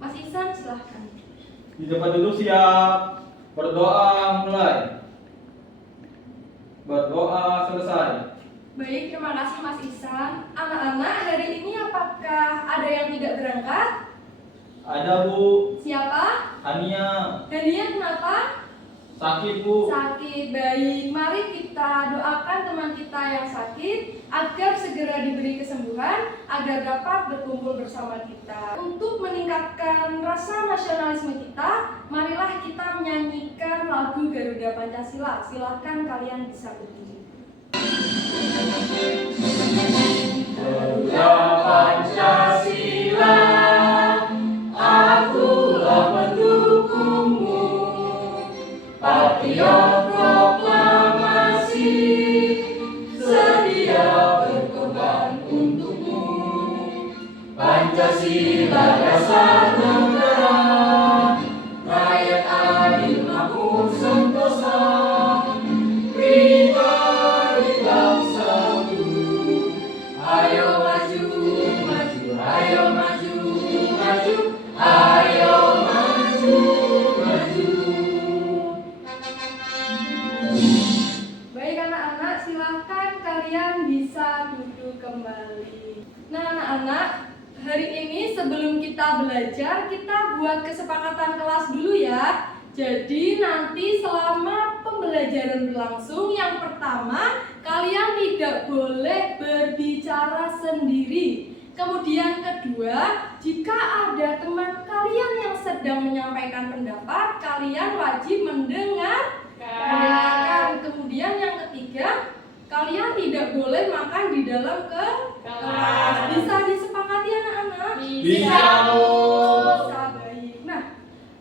Mas Ihsan, silahkan. Di tempat duduk siap. Berdoa mulai. Berdoa selesai. Baik, terima kasih Mas Ihsan. Anak-anak, hari ini apakah ada yang tidak berangkat? Ada Bu, Siapa? Hania. Hania, kenapa? Sakit Bu. Sakit. Baik, mari kita doakan teman kita yang sakit agar segera diberi kesembuhan, agar dapat berkumpul bersama kita. Untuk meningkatkan rasa nasionalisme kita, marilah kita menyanyikan lagu Garuda Pancasila. Silahkan kalian bisa berdiri. Garuda Pancasila, akulah pendukungmu. Patriot proklamasi, sedia berkorban untukmu. Pancasila dasar negara, rakyat adil makmur sentosa. Pribadi bangsaku, ayo maju, maju, ayo maju, maju, ayo maju, maju. Baik anak-anak, silahkan kalian bisa duduk kembali. Nah anak-anak, hari ini sebelum kita belajar, kita buat kesepakatan kelas dulu ya. Jadi nanti selama pembelajaran berlangsung, yang pertama kalian tidak boleh berbicara sendiri. Kemudian kedua, jika ada teman kalian yang sedang menyampaikan pendapat, kalian wajib mendengarkan. Kemudian yang ketiga, kalian tidak boleh makan di dalam kelas. Bisa disepakati anak-anak? Bisa, Bu. Bisa, baik. Nah,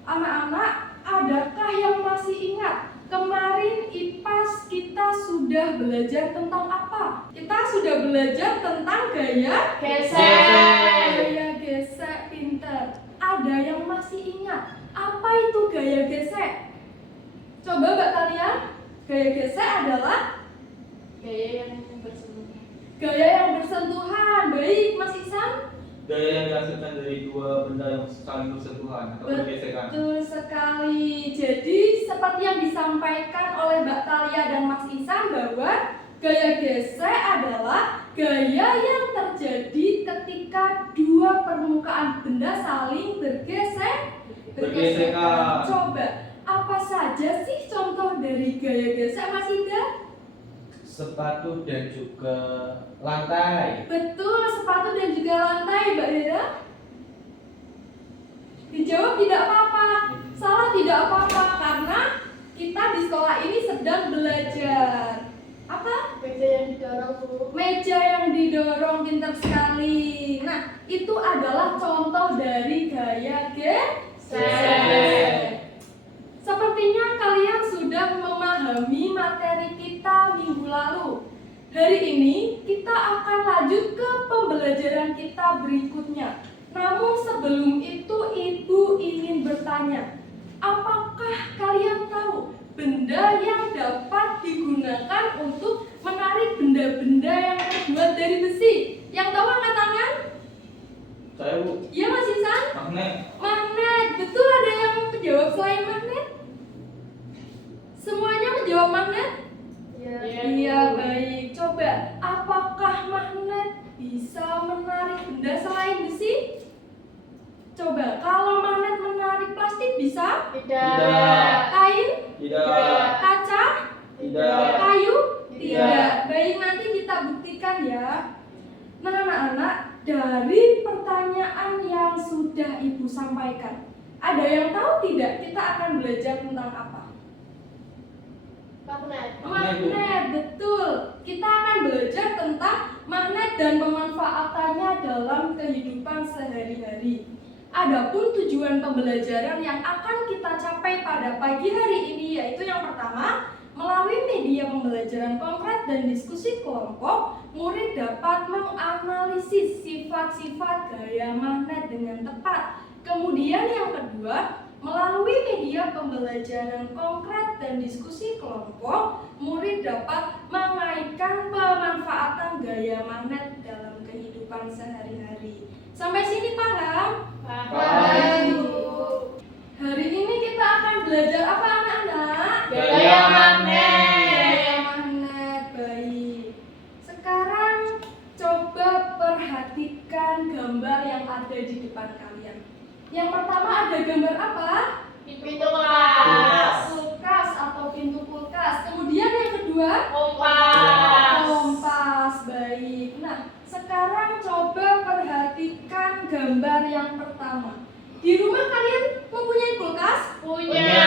anak-anak, adakah yang masih ingat kemarin IPAS kita sudah belajar tentang apa? Kita sudah belajar tentang gaya Gesek. Gaya gesek pinter. Ada yang masih ingat apa itu gaya gesek? Coba mbak kalian, gaya gesek adalah Gaya yang bersentuhan. gaya yang bersentuhan. Baik, Mas Ihsan. Gaya yang dihasilkan dari dua benda yang saling bersentuhan atau bergesekan. Betul sekali. Jadi seperti yang disampaikan oleh Mbak Talia dan Mas Ihsan bahwa gaya gesek adalah gaya yang terjadi ketika dua permukaan benda saling bergesekan. Coba, apa saja sih contoh dari gaya gesek, Mas Ida? Sepatu dan juga lantai. Betul, sepatu dan juga lantai, Mbak Hera. Dijawab tidak apa-apa, salah tidak apa-apa, karena kita di sekolah ini sedang belajar. Apa? Meja yang didorong, Bu. Meja yang didorong, pintar sekali. Nah, itu adalah contoh dari gaya gesek. Sepertinya kalian sudah memahami materi kita minggu lalu. Hari ini kita akan lanjut ke pembelajaran kita berikutnya. Namun sebelum itu Ibu ingin bertanya, apakah kalian tahu benda yang dapat digunakan untuk menarik benda-benda yang terbuat dari besi? Yang tahu angkat tangan? Saya Bu, Iya Mas Ihsan? magnet. Magnet, betul. Ada yang menjawab selain magnet? Semuanya menjawab magnet? Iya, baik. Coba, apakah magnet bisa menarik benda selain besi? Coba, kalau magnet menarik plastik bisa? Tidak. Kain? Tidak. Kaca? Tidak. Kayu? Tidak. Baik, nanti kita buktikan ya. Nah, anak-anak, dari pertanyaan yang sudah Ibu sampaikan, ada yang tahu tidak kita akan belajar tentang apa? Magnet. Magnet, betul. Kita akan belajar tentang magnet dan pemanfaatannya dalam kehidupan sehari-hari. Adapun tujuan pembelajaran yang akan kita capai pada pagi hari ini yaitu yang pertama, melalui media pembelajaran konkret dan diskusi kelompok, murid dapat menganalisis sifat-sifat gaya magnet dengan tepat. Kemudian yang kedua, melalui media pembelajaran konkret dan diskusi kelompok, murid dapat mengaitkan pemanfaatan gaya magnet dalam kehidupan sehari-hari. Sampai sini paham? Paham, Bu. Hari ini kita akan belajar apa anak-anak? Gaya magnet. Gaya magnet, baik. Sekarang coba perhatikan gambar yang ada di depan kalian. Yang pertama ada gambar apa? Pintu kelas. Kulkas atau pintu kulkas. Kemudian yang kedua? Kompas. Kompas, baik. Nah, sekarang coba perhatikan gambar yang pertama. Di rumah kalian mempunyai kulkas? Punya.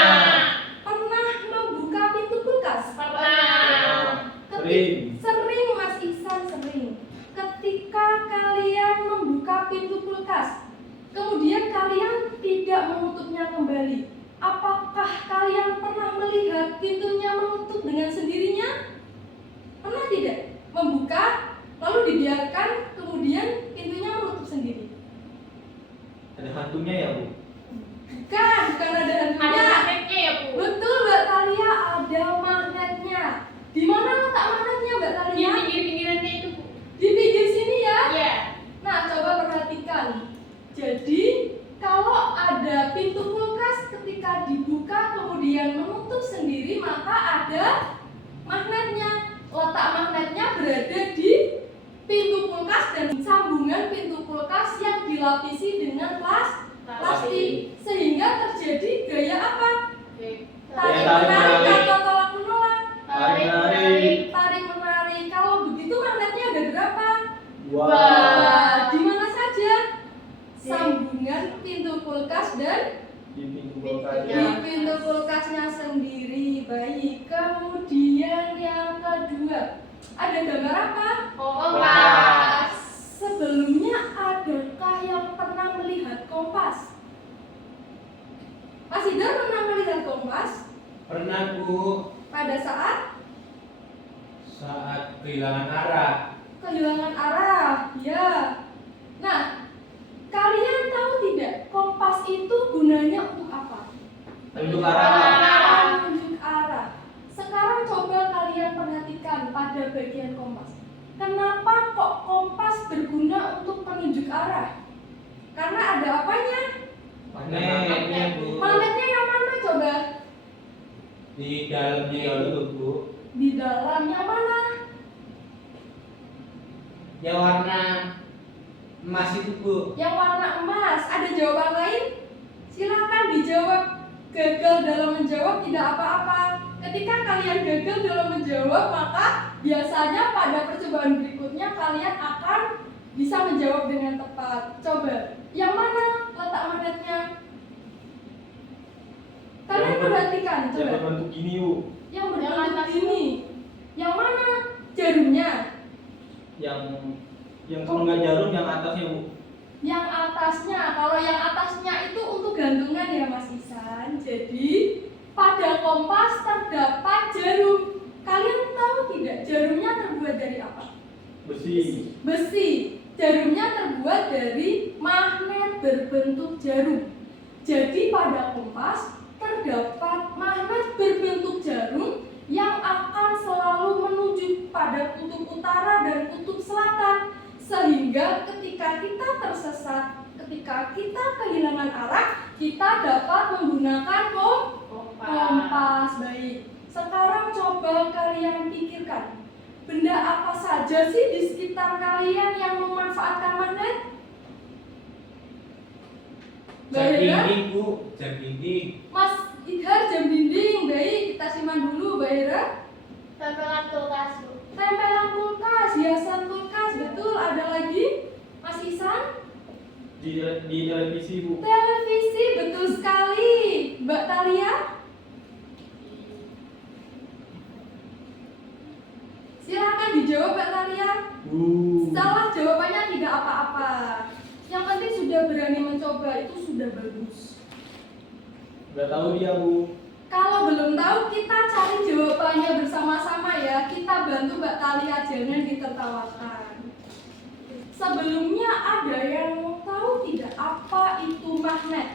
Pernah membuka pintu kulkas? Pernah. Sering, Mas Ihsan, sering. Ketika kalian membuka pintu kulkas, kemudian kalian tidak menutupnya kembali, apakah kalian pernah melihat pintunya menutup dengan sendirinya? Pernah tidak? Membuka, lalu dibiarkan, kemudian pintunya menutup sendiri. Ada hantunya ya, Bu? Bukan ada Ada hantunya. magnetnya ya, Bu? Betul, Mbak Talia, ada magnetnya. Di mana letak magnetnya, Mbak Di Talia? pinggir-pinggirannya itu, Bu. Di pinggir sini ya. Iya. Nah, coba perhatikan. Jadi, kalau ada pintu kulkas ketika dibuka kemudian menutup sendiri, maka ada magnetnya. Letak magnetnya berada di pintu kulkas dan sambungan pintu kulkas yang dilapisi dengan plastik, sehingga terjadi gaya apa? Tarik Tarik menarik menarik. atau tolak menolak. Tarik-menarik. Tarik menarik. Kalau begitu magnetnya ada berapa? Dua. Wah, di mana saja? Di- Sambungan pintu kulkas dan Di pintu di kulkasnya. pintu kulkasnya sendiri. Baik. Kemudian yang kedua, ada gambar apa? Kompas. Sebelumnya adakah yang pernah melihat kompas? Mas Idar pernah melihat kompas Pernah, Bu, pada saat kehilangan arah. kehilangan arah? Ya. Nah, kalian tahu tidak kompas itu gunanya untuk apa? Menunjuk arah. Menunjuk arah. Sekarang coba kalian perhatikan pada bagian kompas. Kenapa kok kompas berguna untuk penunjuk arah? Karena ada apanya? Magnetnya, Bu. Magnetnya yang mana coba? Di dalamnya itu, Bu. Di dalam yang mana? Yang warna emas itu, Bu. Yang warna emas. Ada jawaban lain? Silakan dijawab. Gagal dalam menjawab tidak apa-apa. Ketika kalian gagal dalam menjawab, maka biasanya pada percobaan berikutnya kalian akan bisa menjawab dengan tepat. Coba, yang mana letak magnetnya? Kalian perhatikan, Yang coba. berbentuk gini, Bu. Yang Yang berbentuk atas ini. Yang mana? Jarumnya. Yang kalau nggak jarum, yang atasnya, Bu. Yang atasnya, kalau yang atasnya itu untuk gantungan ya Mas Ihsan. Jadi pada kompas terdapat jarum. Kalian tahu tidak jarumnya terbuat dari apa? Besi. Besi. Jarumnya terbuat dari magnet berbentuk jarum. Jadi pada kompas terdapat magnet berbentuk jarum yang akan selalu menuju pada kutub utara dan kutub selatan. Sehingga ketika kita tersesat, ketika kita kehilangan arah, kita dapat menggunakan kompas. Baik. Sekarang coba kalian pikirkan, benda apa saja sih di sekitar kalian yang memanfaatkan magnet? Jam Mbak Hera? dinding, Bu. Jam dinding. Mas Idhar, jam dinding. Baik, kita simak dulu, Mbak Hera. Tempelan kulkas, Bu. Tempelan kulkas, hiasan kulkas, betul. Ada lagi? Mas Ihsan? Di televisi, Bu. Televisi, betul sekali. Mbak Talia? Silakan dijawab, Mbak Talia. Salah jawabannya tidak apa-apa. Yang penting sudah berani mencoba, itu sudah bagus. Nggak tahu dia, Bu. Kalau belum tahu, kita cari jawabannya bersama-sama ya. Kita bantu Mbak Talia, jangan ditertawakan. Sebelumnya ada yang mau tahu tidak apa itu magnet?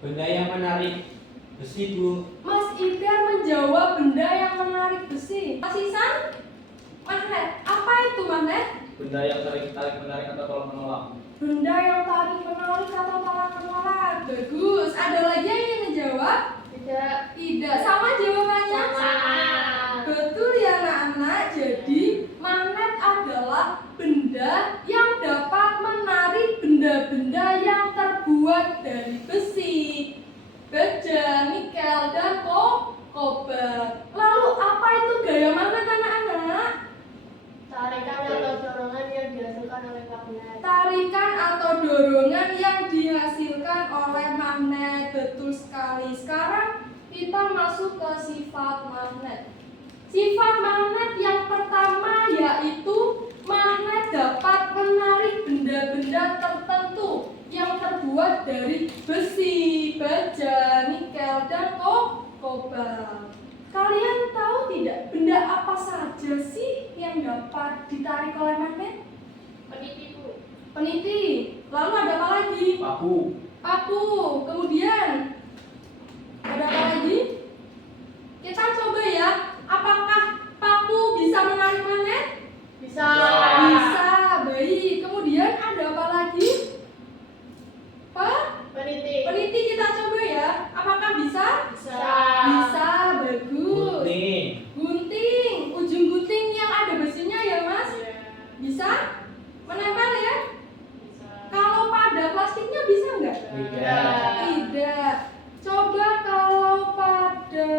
Benda yang menarik besi, Bu. Mas Idhar menjawab benda yang menarik besi. Mas Ihsan? Magnet. Apa itu magnet? Benda yang tarik menarik atau tolak menolak. Benda yang tarik menarik atau tolak menolak. Bagus. Ada lagi yang ingin menjawab? Tidak. Tidak. Sama jawabannya? Sama. Betul ya anak-anak. Jadi magnet adalah benda yang dapat menarik benda-benda yang terbuat dari besi, baja, nikel, dan kobar. Lalu apa itu gaya magnet anak-anak? Tarikan atau dorongan yang dihasilkan oleh magnet. Tarikan atau dorongan yang dihasilkan oleh magnet. Betul sekali. Sekarang kita masuk ke sifat magnet. Sifat magnet yang pertama yaitu magnet dapat menarik benda-benda tertentu yang terbuat dari besi, baja, nikel, dan kobar. Kalian tahu tidak benda apa saja sih yang dapat ditarik oleh magnet? Peniti, Bu. Peniti. Lalu ada apa lagi? Paku. Paku. Kemudian ada apa lagi? Kita coba ya. Apakah paku bisa menarik magnet? Bisa. Bisa. Baik. Kemudian ada apa lagi? Peniti. Peniti kita coba ya. Apakah bisa? Bisa. Bisa. Bagus. Gunting. Gunting. Ujung gunting yang ada besinya ya Mas? Iya. Bisa? Menempel ya? Bisa. Kalau pada plastiknya bisa nggak? Tidak. Tidak. Coba kalau pada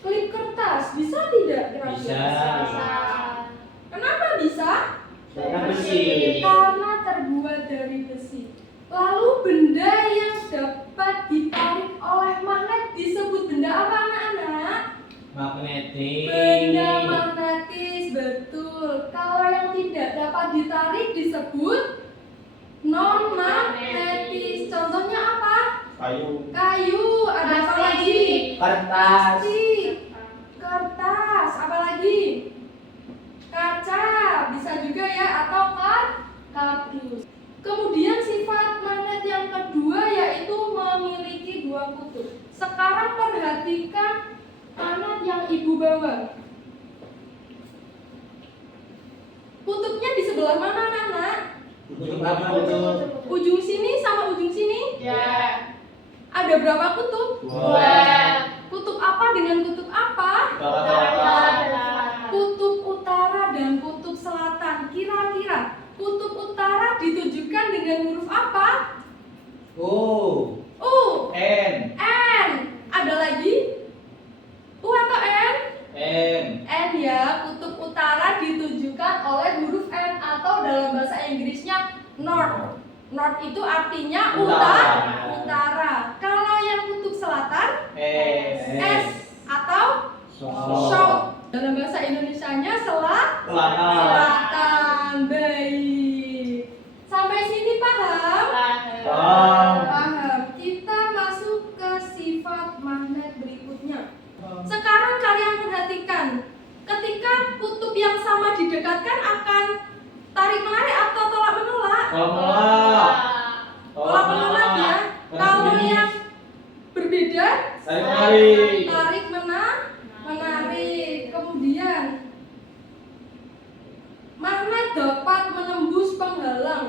klip kertas bisa tidak? kira-kira? Bisa. Bisa. Kenapa bisa? Karena besi. Karena terbuat dari besi. Lalu benda yang dapat ditarik oleh magnet disebut benda apa anak-anak? Magnetik. Benda magnetis, betul. Kalau yang tidak dapat ditarik disebut non magnetis. Contohnya apa? Kayu. Kayu. Ada apa Plastik. lagi? Kertas. Plastik. Kertas. Apa lagi? Kaca. Bisa juga ya. Atau kardus. Kemudian sifat magnet yang kedua yaitu memiliki dua kutub. Sekarang perhatikan magnet yang ibu bawa. Kutubnya di sebelah mana anak-anak? Kutub apa itu? Ujung sini sama ujung sini? Ya. Ada berapa kutub? Dua. Kutub apa dengan kutub apa? Utara. Kutub utara dan kutub selatan. Kira-kira kutub utara ditujukan dengan huruf apa? Oh. U. N. N. Ada lagi? U atau N? N. N ya. Kutub utara ditujukan oleh huruf N atau dalam bahasa Inggrisnya north. North itu artinya utara. Kalau yang kutub selatan S. S atau south. Dalam bahasa Indonesianya selatan. Baik. Sampai sini paham? Paham. Paham. Kita masuk ke sifat magnet berikutnya. Sekarang kalian perhatikan. Ketika kutub yang sama didekatkan akan tarik menarik atau tolak menolak? Tolak. Tolak menolak ya. Kalau yang berbeda Tarik menarik. tarik menarik. Kemudian magnet dapat menembus penghalang.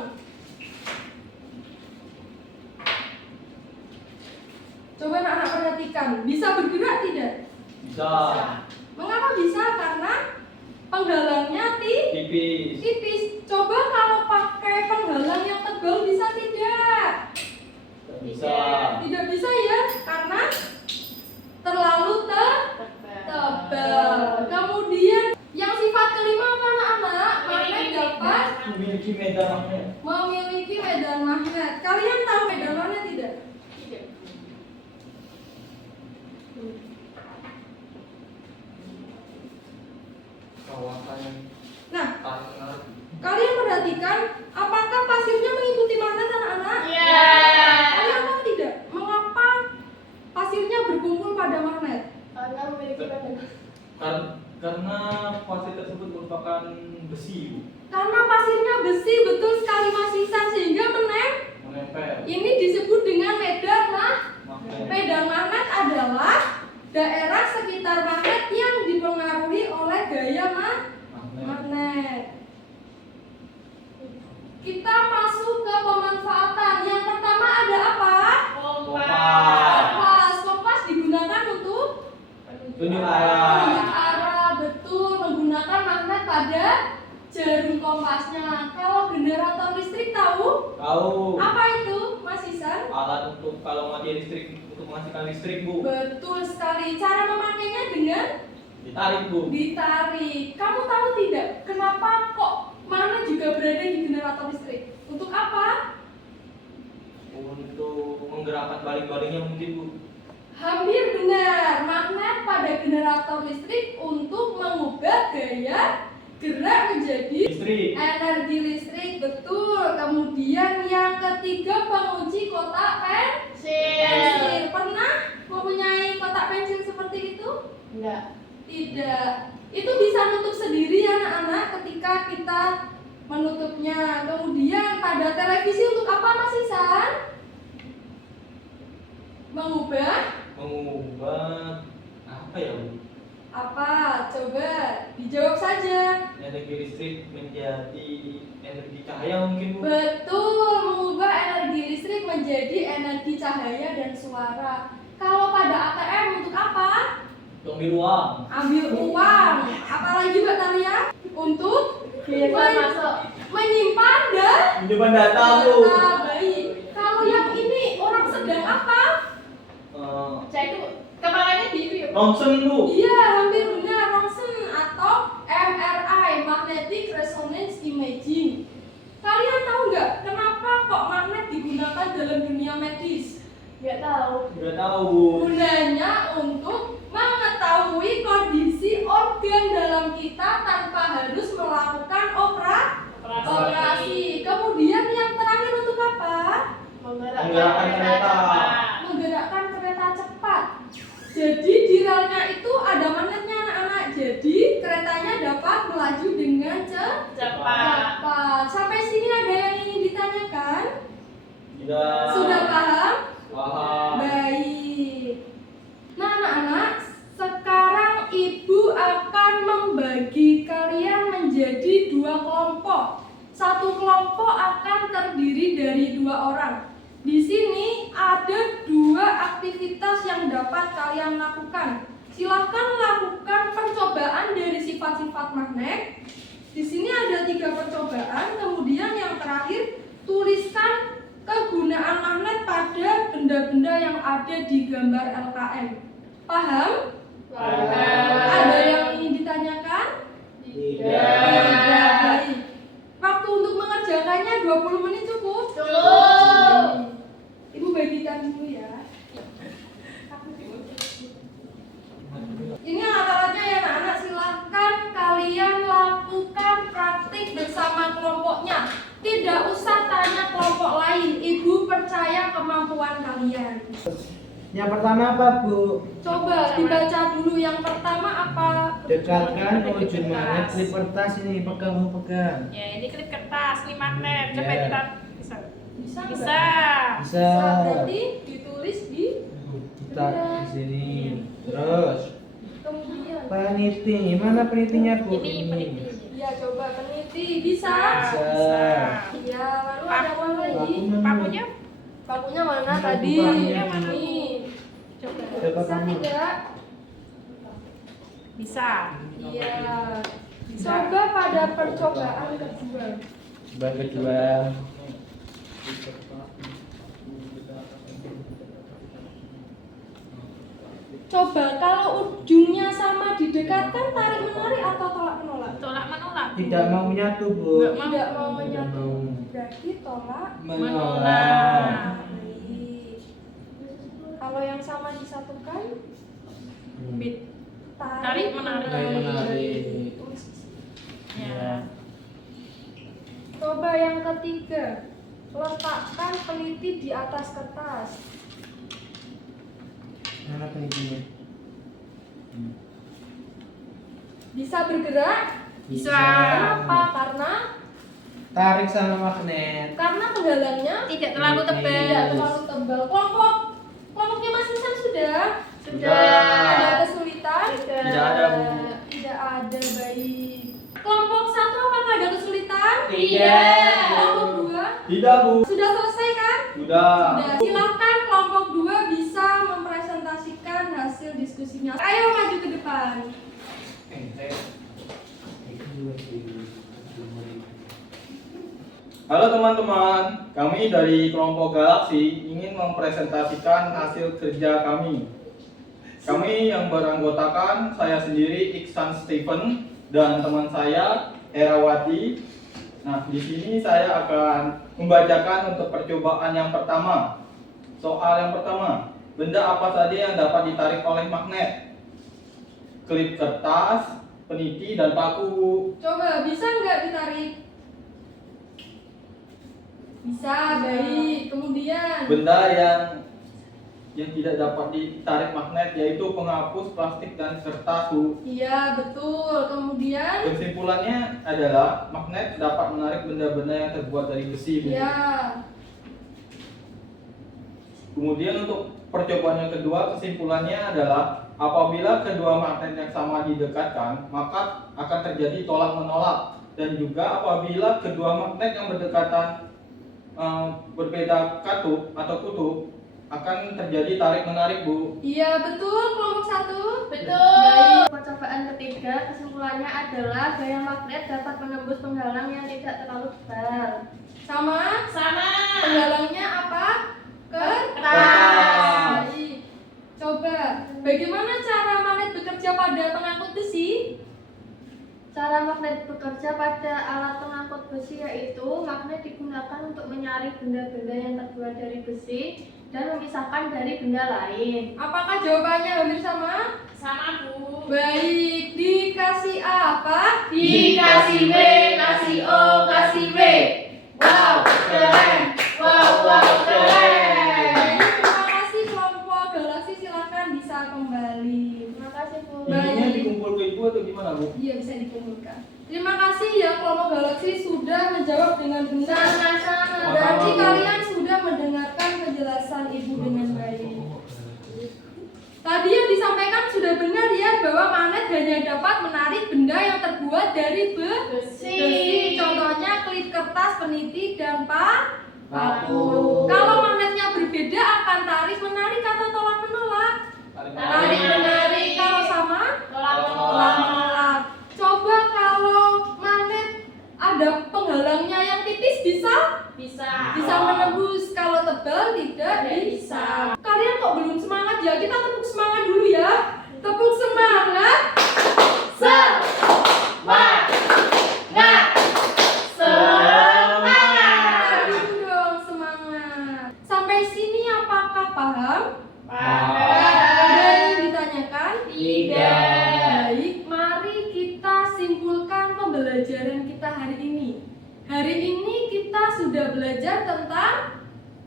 Coba anak-anak perhatikan, bisa bergerak tidak? Bisa. Mengapa bisa? Karena penghalangnya Tipis. tipis. Coba kalau pakai penghalang yang tebal bisa tidak? Bisa. Tidak bisa ya, karena terlalu tebal. Kemudian yang sifat kelima apa anak-anak? Magnet dapat Memiliki medan magnet. memiliki medan magnet. Kalian tahu medan magnet tidak? Kawasan Nah, tarik menarik. kalian perhatikan apakah pasirnya mengikuti magnet anak-anak? Iya. Kalian tahu tidak mengapa pasirnya berkumpul pada magnet? Karena memiliki badan. Karena pasir tersebut merupakan besi, Bu. Karena pasirnya besi, betul sekali Mas Ihsan, sehingga Menempel. ini disebut dengan medan Magnet. Medan magnet adalah daerah sekitar magnet yang dipengaruhi oleh gaya magnet. Kita Tahu. Apa itu, Mas Isan? Alat untuk kalau mati listrik untuk menghasilkan listrik, Bu. Betul sekali. Cara memakainya dengan Ditarik, Bu. ditarik. Kamu tahu tidak kenapa kok magnet juga berada di generator listrik? Untuk apa? Untuk menggerakkan baling-balingnya mungkin, Bu. Hampir benar. Magnet pada generator listrik untuk mengubah gaya gerak menjadi Listrik. energi listrik. Betul. Kemudian yang ketiga, penguji kotak pensil. Pernah mempunyai kotak pensil seperti itu? Enggak. Tidak. Itu bisa nutup sendiri anak-anak ketika kita menutupnya. Kemudian pada televisi untuk apa, Mas Isan? Mengubah apa ya, Bu? apa? Coba dijawab saja. Energi listrik menjadi energi cahaya mungkin, Bu. Betul, mengubah energi listrik menjadi energi cahaya dan suara. Kalau pada ATM untuk apa? Untuk ambil uang. Ambil uang. Apalagi Mbak Talia? Untuk Biasa masuk. menyimpan dan Menyimpan data, Bu. data. Baik. Kalau yang ini orang sedang apa? Saya itu kemarinnya di itu ya. Ronsen, Bu. Iya, hampir benar. Ronsen atau MRI, Magnetic Resonance Imaging. Kalian tahu nggak kenapa kok magnet digunakan dalam dunia medis? Enggak tahu. Udah tahu, Bu. Gunanya untuk mengetahui kondisi organ dalam kita tanpa harus melakukan operasi. Kemudian yang terakhir untuk apa? Menggerakkan kereta. Menggerakkan kereta cepat. Jadi di relnya itu ada magnetnya anak-anak. Jadi keretanya dapat melaju dengan cepat. Sampai sini ada yang ingin ditanyakan? Tidak. Sudah paham? Paham. Baik. Nah anak-anak, sekarang ibu akan membagi kalian menjadi 2 kelompok. Satu kelompok akan terdiri dari 2 orang. Di sini ada 2 aktivitas yang dapat kalian lakukan. Silahkan lakukan percobaan dari sifat-sifat magnet. Di sini ada 3 percobaan. Kemudian yang terakhir, tuliskan kegunaan magnet pada benda-benda yang ada di gambar LKM. Paham? Ada yang ingin ditanyakan? Tidak. Baik. Waktu untuk mengerjakannya 20 menit cukup? Cukup. Ibu bagikan dulu ya. Ini alat-alatnya ya anak-anak, silahkan kalian lakukan praktik bersama kelompoknya. Tidak usah tanya kelompok lain, ibu percaya kemampuan kalian. Yang pertama apa, Bu? Coba dibaca dulu, yang pertama apa? Dekatkan ujung magnet klip kertas ini, pegang. Ya, ini klip kertas, ini magnet. Coba Ya. kita bisa. Bisa nggak? Bisa. Bisa. Berarti ditulis di Kita di sini. Terus kemudian. peniti, mana penitinya, Bu? Ini peniti. Ya coba peniti, bisa? Bisa. Iya, lalu ada apa lagi? Pakunya Pakunya mana Mana tadi? bukannya? Mana? Ini. coba. Coba Bisa kamu. tidak? Bisa. Iya. Bisa. Coba pada percobaan kedua. Bang kedua. Coba kalau ujungnya sama didekatkan, tarik menarik atau tolak menolak? Tolak menolak. Tidak mau menyatu, Bu. Nggak mau. Tidak mau menyatu. mau. Berarti tolak Menolak. Baik. Kalau yang sama disatukan, Bit. tarik Tarik menarik. Tarik menarik. Tulis di sini. Ya. Coba yang ketiga, letakkan peniti di atas kertas. Mana penitinya? Bisa bergerak? Bisa. Kenapa? Karena Tarik sama magnet. penghalangnya Tidak terlalu tidak tebal. terlalu tebal. Kelompoknya Mas Isan sudah? Sudah. Ada kesulitan? Tidak ada, Bu. Tidak ada, baik. Kelompok 1 apakah ada kesulitan? Tidak. Kelompok 2? Tidak, Bu. Sudah selesai kan? Sudah. Sudah. Silakan kelompok 2 bisa mempresentasikan hasil diskusinya. Ayo maju ke depan. Halo teman-teman, kami dari kelompok Galaksi ingin mempresentasikan hasil kerja kami. Kami yang beranggotakan saya sendiri Iksan Stephen dan teman saya Herawati. Nah, di sini saya akan membacakan untuk percobaan yang pertama. Soal yang pertama, benda apa saja yang dapat ditarik oleh magnet? Klip kertas, peniti, dan paku. Coba, bisa nggak ditarik? Bisa, baik. Kemudian Benda yang tidak dapat ditarik magnet yaitu penghapus plastik dan kertas, Bu. iya, betul. Kemudian Kesimpulannya adalah magnet dapat menarik benda-benda yang terbuat dari besi, Bu. iya. Kemudian untuk percobaan yang kedua, kesimpulannya adalah apabila kedua magnet yang sama didekatkan, maka akan terjadi tolak menolak. Dan juga apabila kedua magnet yang berdekatan berbeda kutub atau kutub, akan terjadi tarik menarik, Bu. Iya, betul. Kelompok 1. Betul. Percobaan ketiga, kesimpulannya adalah gaya magnet dapat menembus penghalang yang tidak terlalu tebal. Sama? Sama. Penghalangnya apa? Kertas. Baik. Coba, bagaimana cara magnet bekerja pada pengangkut besi? Cara magnet bekerja pada alat pengangkut besi yaitu magnet digunakan untuk menyaring benda-benda yang terbuat dari besi dan memisahkan dari benda lain. Apakah jawabannya hampir sama? Sama, Bu. Baik, dikasih A apa? Dikasih B, kasih O, kasih B. Wow, keren. Wow, keren. Terima kasih kelompok Galaksi, silakan bisa kembali. Terima kasih, Bu. Ininya dikumpul ke Ibu atau gimana, Bu? Iya, bisa dikumpulkan. Terima kasih ya kelompok Galaksi sudah menjawab dengan benar. Sama-sama. Berarti kalian sudah mendengarkan penjelasan Ibu dengan baik. Tadi yang disampaikan sudah benar ya, bahwa magnet hanya dapat menarik benda yang terbuat dari Besi. Contohnya klip kertas, peniti, dan Paku. Kalau magnetnya berbeda akan tarik menarik atau tolak menolak? Tarik menarik. Kalau sama? Tolak Tolak menolak. Coba kalau magnet ada penghalangnya yang tipis bisa? Bisa. Bisa menembus. Kalau tebal tidak bisa. Kalian kok belum semangat ya? Kita tepuk semangat dulu ya. Tepuk semangat. Semangat. Semangat. Gitu dong, semangat. Sampai sini apakah paham? Ada yang ditanyakan? Tidak. Baik, mari kita simpulkan pembelajaran kita hari ini. Hari ini kita sudah belajar tentang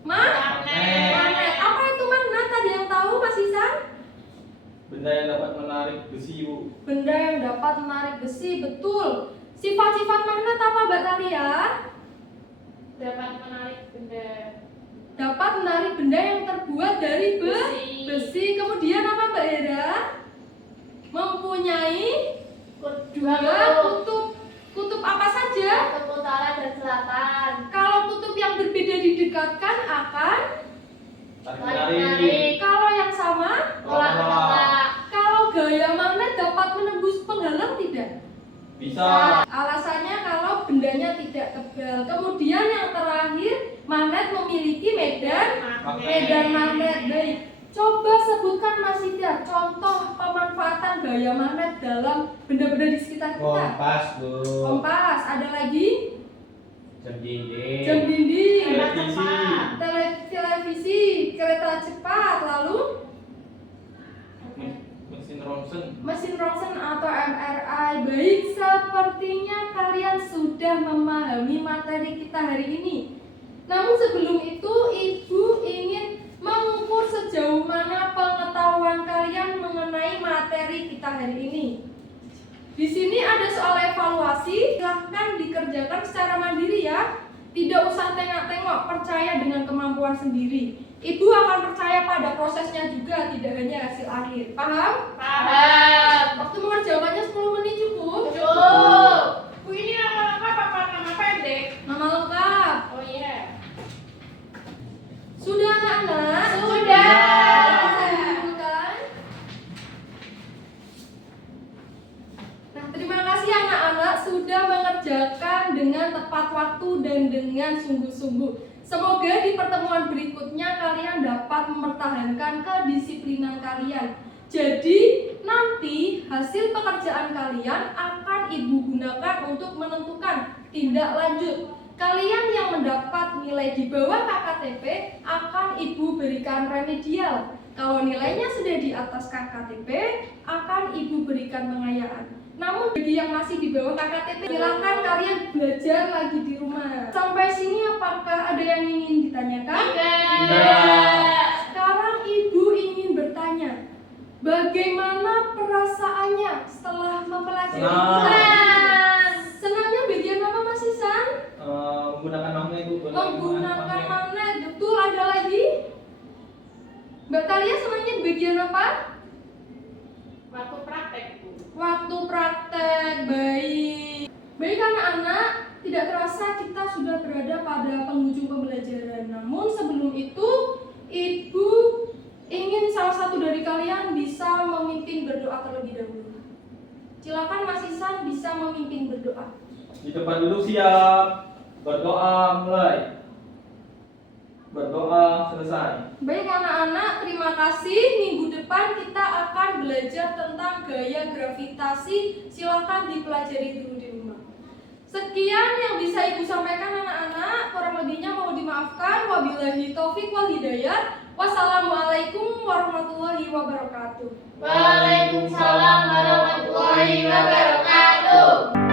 magnet. Apa itu magnet? Ada yang tahu, Mas Isan? Benda yang dapat menarik besi, Bu. Benda yang dapat menarik besi, betul. Sifat-sifat magnet apa, Mbak Talia? Dapat menarik benda. Dapat menarik benda yang terbuat dari Besi. besi. Kemudian apa, Mbak Hera? Mempunyai dua kutub. Kutub apa saja? Kutub utara dan selatan. Kalau kutub yang berbeda didekatkan akan Tarik Tarik menarik. menarik. kalau yang sama, Tolak menolak. kalau gaya magnet dapat menembus penghalang tidak? Bisa. Alasannya kalau bendanya tidak tebal. Kemudian yang terakhir, magnet memiliki medan magnet. Baik. Coba sebutkan Mas Ida contoh pemanfaatan gaya magnet dalam benda-benda di sekitar kita. Kompas, Bu. Kompas, ada lagi Jam dinding. jam dinding, Televisi. televisi, kereta cepat, lalu Mesin ronsen. mesin ronsen atau MRI. Baik, sepertinya kalian sudah memahami materi kita hari ini. Namun sebelum itu, Ibu ingin mengukur sejauh mana pengetahuan kalian mengenai materi kita hari ini. Di sini ada soal evaluasi, silahkan dikerjakan secara mandiri ya. Tidak usah tengok-tengok, percaya dengan kemampuan sendiri. Ibu akan percaya pada prosesnya juga, tidak hanya hasil akhir. Paham? Paham. Waktu mengerjakannya 10 menit cukup. Cukup. Bu, ini nama lengkap apa nama pendek? Nama lengkap. Oh iya. Sudah anak-anak? Sudah. Bisa dikumpulkan? Nah, terima kasih anak-anak sudah mengerjakan dengan tepat waktu dan dan dengan sungguh-sungguh. Semoga di pertemuan berikutnya kalian dapat mempertahankan kedisiplinan kalian. Jadi nanti hasil pekerjaan kalian akan Ibu gunakan untuk menentukan tindak lanjut. Kalian yang mendapat nilai di bawah KKTP akan Ibu berikan remedial. Kalau nilainya sudah di atas KKTP, akan Ibu berikan pengayaan. Namun bagi yang masih di bawah KKTP, silakan kalian belajar lagi di rumah. Sampai sini apakah ada yang ingin ditanyakan? Tidak. Sekarang Ibu ingin bertanya, bagaimana perasaannya setelah mempelajari? Senang. Senangnya bagian apa Mas Isan? Menggunakan magnet Bu. Menggunakan magnet. Betul, ada lagi? Mbak Talia senangnya di bagian apa? Waktu praktek, Bu. Waktu praktek. Baik. Baik anak-anak, tidak terasa kita sudah berada pada penghujung pembelajaran. Namun sebelum itu, Ibu ingin salah satu dari kalian bisa memimpin berdoa terlebih dahulu. Silakan Mas Isan bisa memimpin berdoa. Di depan dulu siap. Berdoa mulai. Berdoa selesai. Baik anak-anak, terima kasih. Minggu depan kita akan belajar tentang gaya gravitasi. Silakan dipelajari dulu di rumah. Sekian yang bisa Ibu sampaikan anak-anak. Kurang lebihnya mohon dimaafkan. Wabillahi taufik wal hidayah. Wassalamualaikum warahmatullahi wabarakatuh. Waalaikumsalam warahmatullahi wabarakatuh.